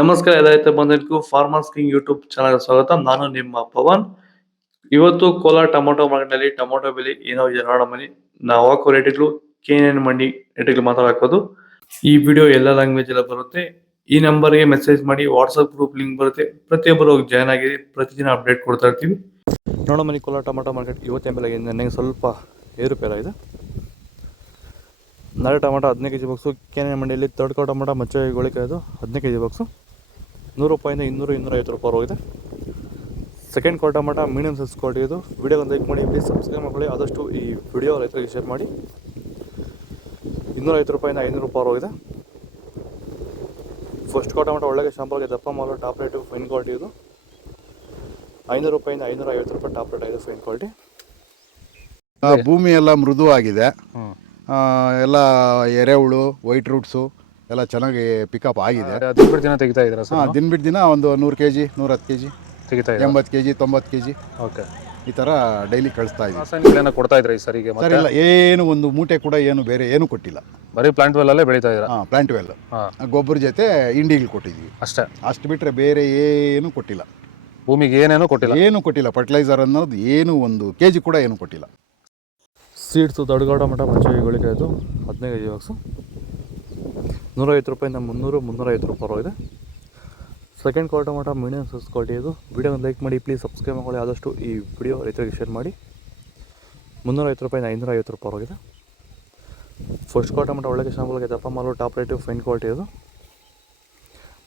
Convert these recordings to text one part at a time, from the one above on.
ನಮಸ್ಕಾರ ಎಲ್ಲ ರೈತ ಫಾರ್ಮರ್ಸ್ ಕಿಂಗ್ ಯೂಟ್ಯೂಬ್ ಚಾನಲ್ ಸ್ವಾಗತ. ನಾನು ನಿಮ್ಮ ಪವನ್. ಇವತ್ತು ಕೋಲಾರ ಟೊಮೊಟೊ ಮಾರ್ಕೆಟ್ನಲ್ಲಿ ಟೊಮೊಟೊ ಬೆಲೆ ಏನೋ ಇದೆ ನೋಡೋ ಮನಿ ನಾವು ಹಾಕೋ ರೇಟ್ಗಳು ಕೆ ಮಂಡಿ ರೇಟ್ಗಳು ಮಾತಾಡೋದು ಈ ವಿಡಿಯೋ ಎಲ್ಲ ಲ್ಯಾಂಗ್ವೇಜ್ ಎಲ್ಲ ಬರುತ್ತೆ. ಈ ನಂಬರ್ಗೆ ಮೆಸೇಜ್ ಮಾಡಿ ವಾಟ್ಸಪ್ ಗ್ರೂಪ್ ಲಿಂಕ್ ಬರುತ್ತೆ. ಪ್ರತಿಯೊಬ್ಬರು ಜಾಯ್ನ್ ಆಗಿ ಪ್ರತಿದಿನ ಅಪ್ಡೇಟ್ ಕೊಡ್ತಾ ಇರ್ತೀವಿ. ನೋಡೋ ಮನಿ ಕೋಲಾರ ಟೊಮೊಟೊ ಮಾರ್ಕೆಟ್. ಇವತ್ತಿನ ಬೆಲೆಗೆ ನನಗೆ ಸ್ವಲ್ಪ ಏರುಪೇರಾಗಿದೆ ನಾಳೆ ಟೊಮೊಟೊ ಹದಿನೈದು ಕೆ ಜಿ ಬಾಕ್ಸು ಕೆನೆ ಮಂಡಿಯಲ್ಲಿ ತಡ್ಕೋ ಟೊಮೊಟೊ ಮಚ್ಚೆ ಗೋಳಿಕಾಯ್ದು ಹದಿನೈದು ಕೆ ಜಿ ಬಾಕ್ಸು ನೂರು ರೂಪಾಯಿಂದ ಇನ್ನೂರು ಇನ್ನೂರೈವತ್ತು ರೂಪಾಯಿ ಹೋಗಿದೆ ಸೆಕೆಂಡ್ ಕ್ವಾರ್ಟರ್ ಮಟ ಮೀನಿಯಮ್ ಸೈಜ್ ಕ್ವಾಲಿಟಿ ಇದು. ವಿಡಿಯೋ ಒಂದು ಲೈಕ್ ಮಾಡಿ ಪ್ಲೀಸ್ ಸಬ್ಸ್ಕ್ರೈಬ್ ಮಾಡಿ ಆದಷ್ಟು ಈ ವಿಡಿಯೋ ರೈತರಿಗೆ ಶೇರ್ ಮಾಡಿ. ಇನ್ನೂರೈವತ್ತು ರೂಪಾಯಿಂದ ಐನೂರು ರೂಪಾಯಿ ಹೋಗಿದೆ ಫಸ್ಟ್ ಕ್ವಾರ್ಟರ್ ಮಟ್ಟ ಒಳ್ಳೆ ಶಾಂಪಲ್ಗೆ ದಪ್ಪ ಮಾಲು ಟಾಪ್ ರೇಟು ಫೈನ್ ಕ್ವಾಲಿಟಿ ಇದು. ಐನೂರು ರೂಪಾಯಿಂದ ಐನೂರ ಐವತ್ತು ರೂಪಾಯಿ ಟಾಪ್ ರೇಟ್ ಆಗಿದೆ ಫೈನ್ ಕ್ವಾಲಿಟಿ ಆ, ಭೂಮಿ ಎಲ್ಲ ಮೃದುವಾಗಿದೆ. ಎಲ್ಲ ಎರೆಹುಳು ವೈಟ್ ರೂಟ್ಸು ಎಲ್ಲ ಚೆನ್ನಾಗಿ ಪಿಕಪ್ ಆಗಿದೆ. ಹದಿನೆಂಟು ದಿನ ತೆಗಿತಾ ಇದ್ದೀರಾ ಹಾಂ ಸರ್ ದಿನ ಬಿಟ್ಟು ದಿನ ಒಂದು ನೂರು ಕೆ ಜಿ ನೂರ ಹತ್ತು ಕೆ ಜಿ ತೆಗಿತಾ ಇದ್ದೀರಾ? ಎಂಬತ್ತು ಕೆ ಜಿ ತೊಂಬತ್ತು ಕೆ ಜಿ ಓಕೆ. ಈ ಥರ ಡೈಲಿ ಕಳಿಸ್ತಾ ಇದ್ದೀವಿ. ರಾಸಾಯನಿಕಗಳನ್ನ ಕೊಡ್ತಾ ಇದ್ರಾ ಈ ಸರಿಗೆ ಸರ್ ಮತ್ತೆ? ಇಲ್ಲ ಏನು ಒಂದು ಮೂಟೆ ಕೂಡ ಏನು ಬೇರೆ ಏನು ಕೊಟ್ಟಿಲ್ಲ. ಬರೀ ಪ್ಲಾಂಟ್ ವೆಲ್ ಅಲ್ಲೇ ಬೆಳೀತಾ ಇದ್ದೀರಾ? ಹಾಂ ಪ್ಲಾಂಟ್ ವೆಲ್ ಹಾಂ. ಗೊಬ್ಬರ ಜೊತೆ ಇಂಡಿಗಳು ಕೊಟ್ಟಿದ್ವಿ ಅಷ್ಟೇ? ಅಷ್ಟು ಬಿಟ್ಟರೆ ಬೇರೆ ಏನು ಕೊಟ್ಟಿಲ್ಲ. ಭೂಮಿಗೆ ಏನೇನೋ ಕೊಟ್ಟಿಲ್ಲ? ಏನು ಕೊಟ್ಟಿಲ್ಲ. ಫರ್ಟಿಲೈಸರ್ ಅನ್ನೋದು ಏನು ಒಂದು ಕೆ ಜಿ ಕೂಡ ಏನು ಕೊಟ್ಟಿಲ್ಲ. ಸೀಡ್ಸು ದೊಡ್ಡಗೌಡ ಮಠ ಮಚ್ಚೆ ಅದು ಹದಿನೈದು ಕೆ ಜಿ ಬಾಕ್ಸು ನೂರೈವತ್ತು ರೂಪಾಯಿಂದ ಮುನ್ನೂರು, ಮುನ್ನೂರೈವತ್ತು ರೂಪಾಯಿ ಹೋಗಿದೆ ಸೆಕೆಂಡ್ ಕ್ವಾರ್ಟರ್ ಮಟ ಮೀಡಿಯಮ್ ಸೈಜ್ ಕ್ವಾಲಿಟಿ ಇದು. ವೀಡಿಯೋನ ಲೈಕ್ ಮಾಡಿ ಪ್ಲೀಸ್ ಸಬ್ಸ್ಕ್ರೈಬ್ ಮಾಡಿ, ಆದಷ್ಟು ಈ ವಿಡಿಯೋ ರೈತರಿಗೆ ಶೇರ್ ಮಾಡಿ. ಮುನ್ನೂರೈವತ್ತು ರೂಪಾಯಿಂದ ಐನೂರ ಐವತ್ತು ರೂಪಾಯಿ ಹೋಗಿದೆ ಫಸ್ಟ್ ಕ್ವಾರ್ಟರ್ ಮಟ ಒಳ್ಳೆ ಶಾಂಪಲ್ಗೆ ದಪ್ಪ ಮಾಲು ಟಾಪ್ ರೇಟು ಫೈನ್ ಕ್ವಾಲಿಟಿ ಇದು.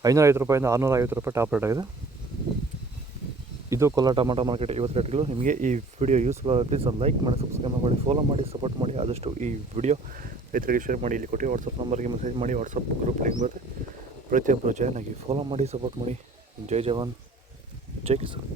ಐನೂರ ಐವತ್ತು ರೂಪಾಯಿಂದ ಆರುನೂರ ಐವತ್ತು ರೂಪಾಯಿ ಟಾಪ್ ರೇಟ್ ಆಗಿದೆ. ಇದು ಕೋಲಾರ ಟೊಮಾಟೊ ಮಾರ್ಕೆಟ್ ಇವತ್ತು ರೇಟ್ಗಳು ನಿಮಗೆ ಈ ವಿಡಿಯೋ ಯೂಸ್ಫುಲ್ ಆಗುತ್ತೆ. ಪ್ಲೀಸ್ ಒಂದು ಲೈಕ್ ಮಾಡಿ ಸಬ್ಸ್ಕ್ರೈಬ್ ಮಾಡಿ ಫಾಲೋ ಮಾಡಿ ಸಪೋರ್ಟ್ ಮಾಡಿ ಆದಷ್ಟು ಈ ವಿಡಿಯೋ ರೈತರಿಗೆ ಶೇರ್ ಮಾಡಿ ಇಲ್ಲಿ ಕೊಟ್ಟು ವಾಟ್ಸಪ್ ನಂಬರ್ಗೆ ಮೆಸೇಜ್ ಮಾಡಿ ವಾಟ್ಸಪ್ ಗ್ರೂಪ್ ಲಿಂಕ್ ಬರುತ್ತೆ ಪ್ರತಿಯೊಬ್ಬರು ಜಾಯ್ನ್ ಆಗಿ ಫಾಲೋ ಮಾಡಿ ಸಪೋರ್ಟ್ ಮಾಡಿ. ಜೈ ಜವಾನ್. ಜೈ ಕಿಸಾನ್.